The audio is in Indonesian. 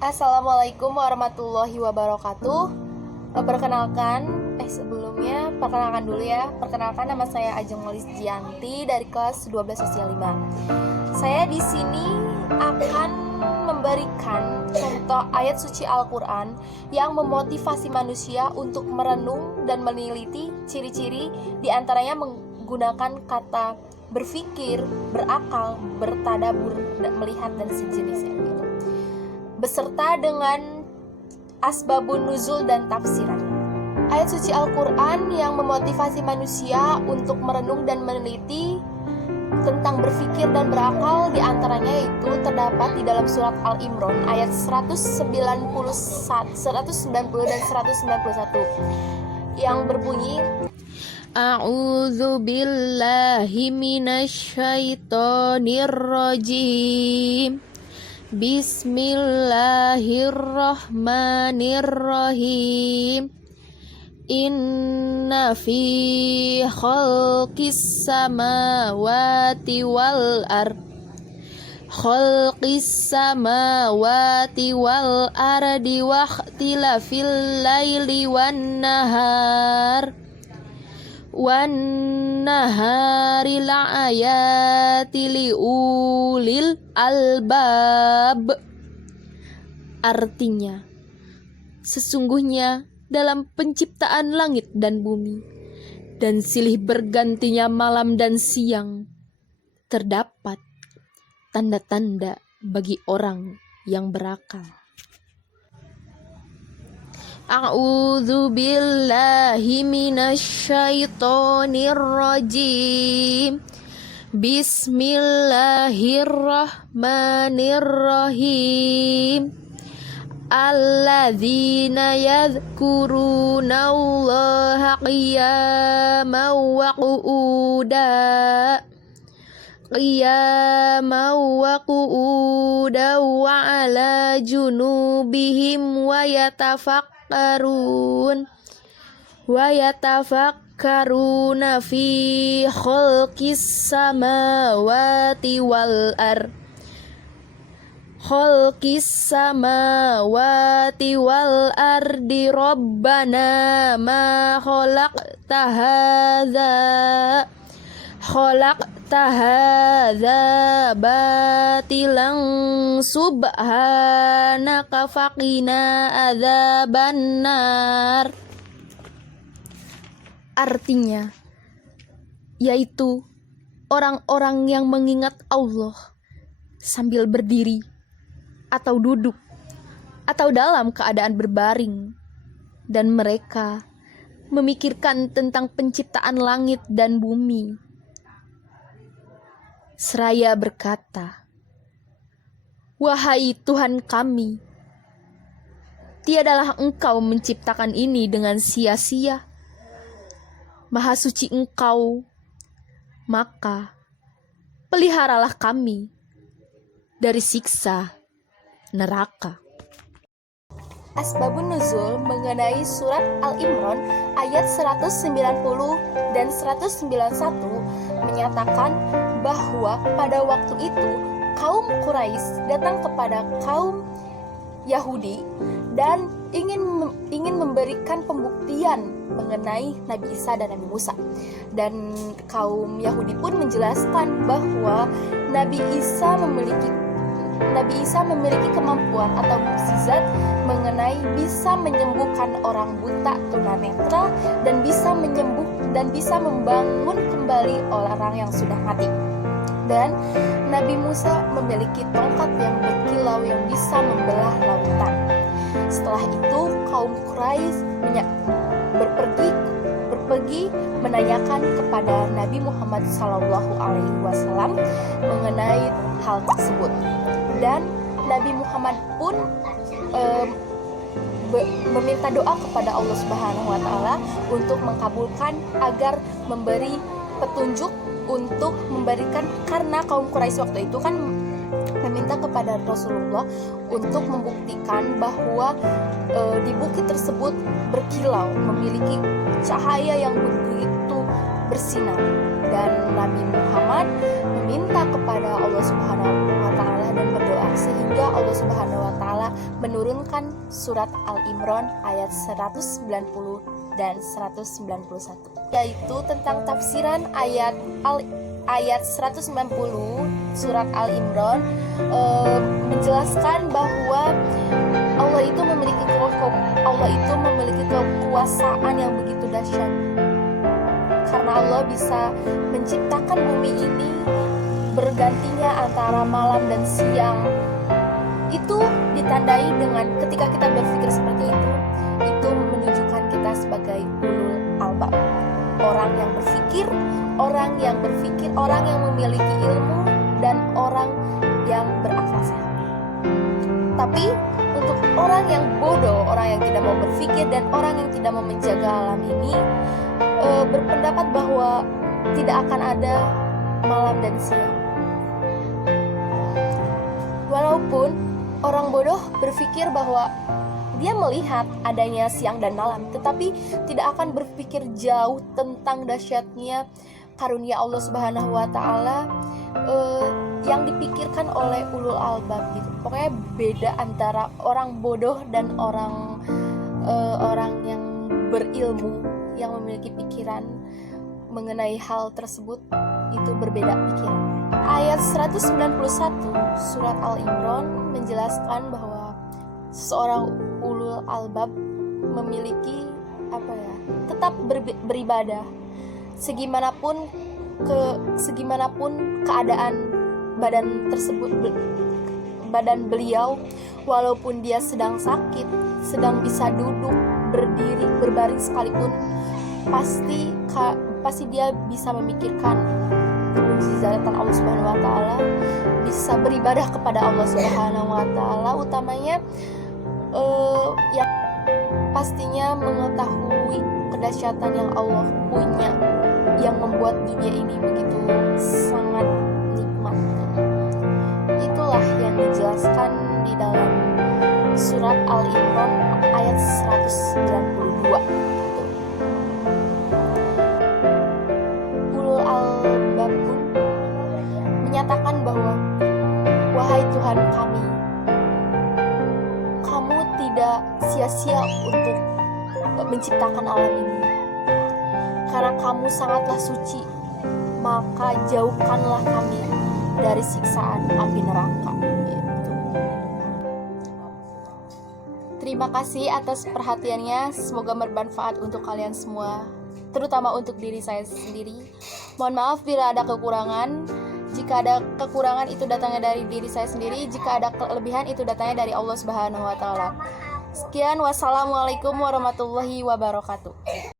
Assalamualaikum warahmatullahi wabarakatuh. Perkenalkan dulu ya. Perkenalkan, nama saya Ajeng Molis Gianti dari kelas 12 sosial 5. Saya di sini akan memberikan contoh ayat suci Al-Qur'an yang memotivasi manusia untuk merenung dan meneliti ciri-ciri, diantaranya menggunakan kata berpikir, berakal, bertadabur, melihat dan sejenisnya gitu, beserta dengan asbabun nuzul dan tafsiran. Ayat suci Al-Quran yang memotivasi manusia untuk merenung dan meneliti tentang berpikir dan berakal, diantaranya yaitu terdapat di dalam surat Al-Imran ayat 190 dan 191 yang berbunyi, A'udzu billahi minasyaitonir rajim. Bismillahirrahmanirrahim. Inna fi khalqis samawati wal ardi wa ikhtilafil laili wan nahari la'ayati liulil albab. Artinya, sesungguhnya dalam penciptaan langit dan bumi dan silih bergantinya malam dan siang terdapat tanda-tanda bagi orang yang berakal. A'udzu billahi minasyaitonir rajim. Bismillahirrahmanirrahim. Alladzina yadhkurunallaha qiyaman wa qu'udan wa ala junubihim wa yatafakkaruna fi khalqis samawati wal ardi rabbana ma khalaqta hadza batilan subhanaka faqina adzabannar. Artinya, yaitu orang-orang yang mengingat Allah sambil berdiri atau duduk atau dalam keadaan berbaring, dan mereka memikirkan tentang penciptaan langit dan bumi seraya berkata, wahai Tuhan kami, tiadalah Engkau menciptakan ini dengan sia-sia. Maha suci Engkau, maka peliharalah kami dari siksa neraka. Asbabun nuzul mengenai surat Al-Imran ayat 190 dan 191 menyatakan bahwa pada waktu itu kaum Quraisy datang kepada kaum Yahudi dan ingin memberikan pembuktian mengenai Nabi Isa dan Nabi Musa. Dan kaum Yahudi pun menjelaskan bahwa Nabi Isa memiliki kemampuan atau mukjizat mengenai bisa menyembuhkan orang buta tunanetra dan bisa membangun kembali orang yang sudah mati. Dan Nabi Musa memiliki tongkat yang berkilau yang bisa membelah lautan. Setelah itu kaum Quraisy berpergi menanyakan kepada Nabi Muhammad SAW mengenai hal tersebut. Dan Nabi Muhammad pun meminta doa kepada Allah Subhanahu wa Ta'ala untuk mengabulkan agar memberi petunjuk untuk memberikan, karena kaum Quraisy waktu itu kan meminta kepada Rasulullah untuk membuktikan bahwa di bukit tersebut berkilau, memiliki cahaya yang begitu bersinar, dan Nabi Muhammad meminta kepada Allah Subhanahu wa taala dan berdoa sehingga Allah Subhanahu wa taala menurunkan surat Al-Imran ayat 190 dan 191, yaitu tentang tafsiran ayat 190 surat Al-Imran, menjelaskan bahwa Allah itu memiliki kekuasaan yang begitu dahsyat, karena Allah bisa menciptakan bumi ini bergantinya antara malam dan siang. Itu ditandai dengan ketika kita berpikir seperti itu menunjukkan kita sebagai ulul albab, orang yang berpikir, orang yang memiliki ilmu, dan orang yang berakal sehat. Tapi untuk orang yang bodoh, orang yang tidak mau berpikir, dan orang yang tidak mau menjaga alam ini, berpendapat bahwa tidak akan ada malam dan siang. Walaupun orang bodoh berpikir bahwa dia melihat adanya siang dan malam, tetapi tidak akan berpikir jauh tentang dahsyatnya karunia Allah Subhanahu wa taala yang dipikirkan oleh ulul albab gitu. Pokoknya beda antara orang bodoh dan orang yang berilmu, yang memiliki pikiran mengenai hal tersebut, itu berbeda pikiran. Ayat 191 surat Al-Imran menjelaskan bahwa seorang ulul albab memiliki tetap beribadah segimanapun keadaan badan beliau, walaupun dia sedang sakit, sedang bisa duduk, berdiri, berbaring sekalipun, pasti dia bisa memikirkan kemujizatan Allah Subhanahu wa taala, bisa beribadah kepada Allah Subhanahu wa taala, utamanya yang pastinya mengetahui kedahsyatan yang Allah punya, yang membuat dunia ini begitu sangat nikmat. Itulah yang dijelaskan di dalam surat Al-Imran ayat 192. Ulul albab pun menyatakan bahwa, wahai Tuhan kami, kamu tidak sia-sia untuk menciptakan alam ini, karena kamu sangatlah suci, maka jauhkanlah kami dari siksaan api neraka. Terima kasih atas perhatiannya, semoga bermanfaat untuk kalian semua, terutama untuk diri saya sendiri. Mohon maaf bila ada kekurangan. Jika ada kekurangan itu datangnya dari diri saya sendiri, jika ada kelebihan itu datangnya dari Allah Subhanahu wa taala. Sekian, wassalamualaikum warahmatullahi wabarakatuh.